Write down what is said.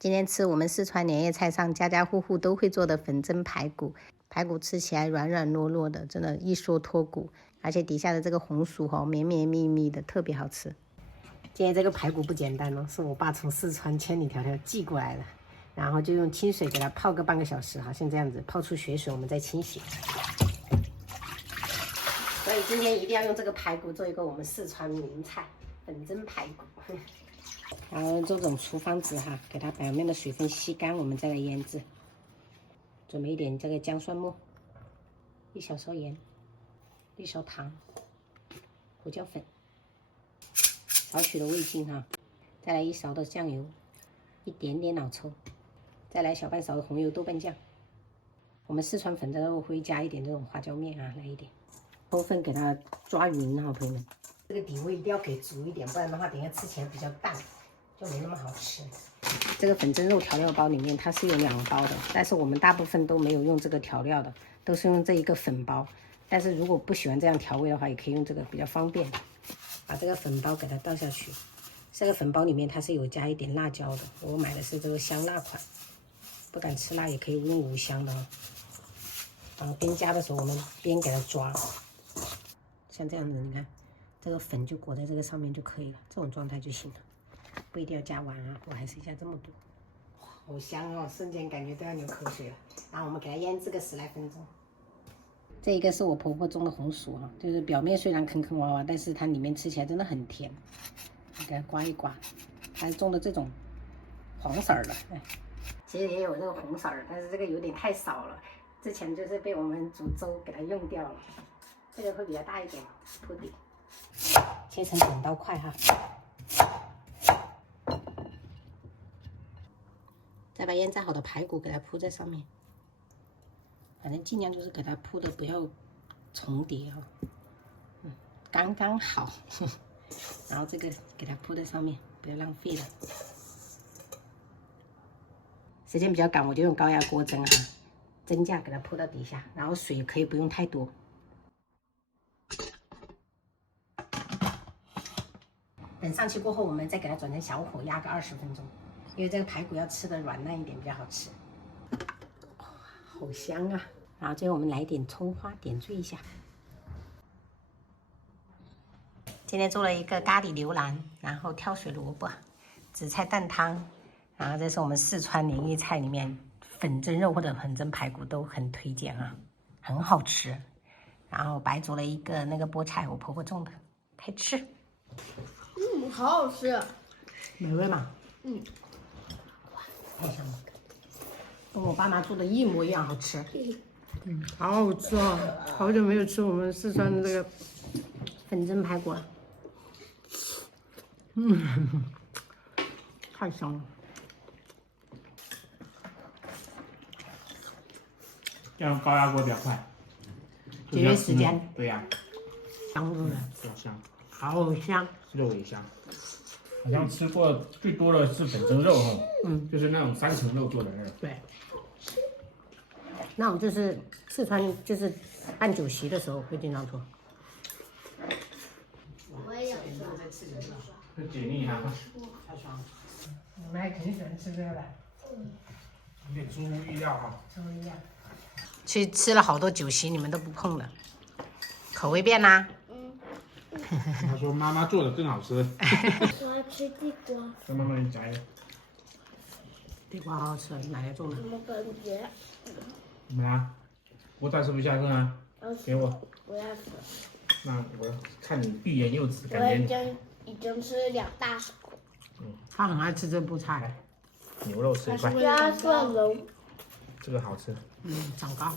今天吃我們四川年夜菜上家家戶戶都會做的粉蒸排骨，排骨吃起來軟軟糯糯的，真的一說脫骨，而且底下的這個紅薯綿綿密密的，特別好吃。今天這個排骨不簡單哦，是我爸從四川千里迢迢寄過來的，然後就用清水給它泡個半個小時哈，像這樣子泡出血水，我們再清洗。所以今天一定要用這個排骨做一個我們四川名菜粉蒸排骨。然後这種廚房紙哈，給它表面的水分吸乾，我們再來醃製。準備一點這個薑蒜末，1小勺鹽，1勺糖，胡椒粉，少許的味精哈，再來1勺的醬油，一點點老抽，再來小半勺的紅油豆瓣醬。我們四川粉蒸肉會加一點這種花椒面啊，來一點，充分給它抓勻哈，朋友們。這個底味一定要給足一點，不然的話等一下吃起來比較淡，就沒那麼好吃。這個粉蒸肉調料包裡面它是有2包的，但是我們大部分都沒有用這個調料的，都是用這一個粉包。但是如果不喜歡這樣調味的話，也可以用這個，比較方便。把這個粉包給它倒下去，這個粉包裡面它是有加一點辣椒的，我買的是這個香辣款，不敢吃辣也可以用5香的哦。然後邊加的時候我們邊給它抓，像這樣子，你看。這個粉就裹在這個上面就可以了，這種狀態就行了，不一定要加完啊，我還是加這麼多，好香哦，瞬間感覺都要流口水了。然後我們給它醃製個10來分鐘。這一個是我婆婆種的紅薯哈，就是表面雖然坑坑洼洼，但是它裡面吃起來真的很甜。給它刮一刮，它種的這種黃色的，其實也有這個紅色的，但是這個有點太少了，之前就是被我們煮粥給它用掉了，這個會比較大一點，鋪底。切成短刀塊哈，再把醃製好的排骨給它鋪在上面，反正盡量就是給它鋪的不要重疊哈，剛剛好。然後這個給它鋪在上面，不要浪費了。時間比較趕，我就用高壓鍋蒸哈，蒸架給它鋪到底下，然後水可以不用太多。等上去過後，我們再給它轉成小火壓個20分鐘，因為這個排骨要吃的軟爛一點比較好吃。哇，好香啊！然後最後我們來一點蔥花點綴一下。今天做了一個咖喱牛腩，然後跳水蘿蔔、紫菜蛋湯，然後這是我們四川年夜菜裡面粉蒸肉或者粉蒸排骨都很推薦啊，很好吃。然後白煮了一個那個菠菜，我婆婆種的，開吃。好好吃，美味嘛？哇，太香了，跟我爸媽做的一模一樣好吃。好好吃哦！好久沒有吃我們四川的這個粉蒸排骨了。太香了。这樣高壓鍋比較快，節約時間。對呀。香入了，好香。好香。肉也香。好像吃過最多的是粉蒸肉哈，就是那種3層肉做的那種。对，那种就是四川就是办酒席的時候會經常做。我也有很解膩哈。太爽了。你們還挺喜歡吃這個的。有點出乎意料哈。出乎意料。去吃了好多酒席，你們都不碰的，口味變啦。他說媽媽做的更好吃。我要吃地瓜。跟媽媽夾一個。地瓜好好吃，奶奶種的。什麼感覺？怎麼啦？菠菜吃不下是嗎？給我。我要吃。那我看你欲言又止，感覺已經吃了2大勺。他很愛吃這菠菜。牛肉吃一塊。加蒜蓉。這個好吃。長高。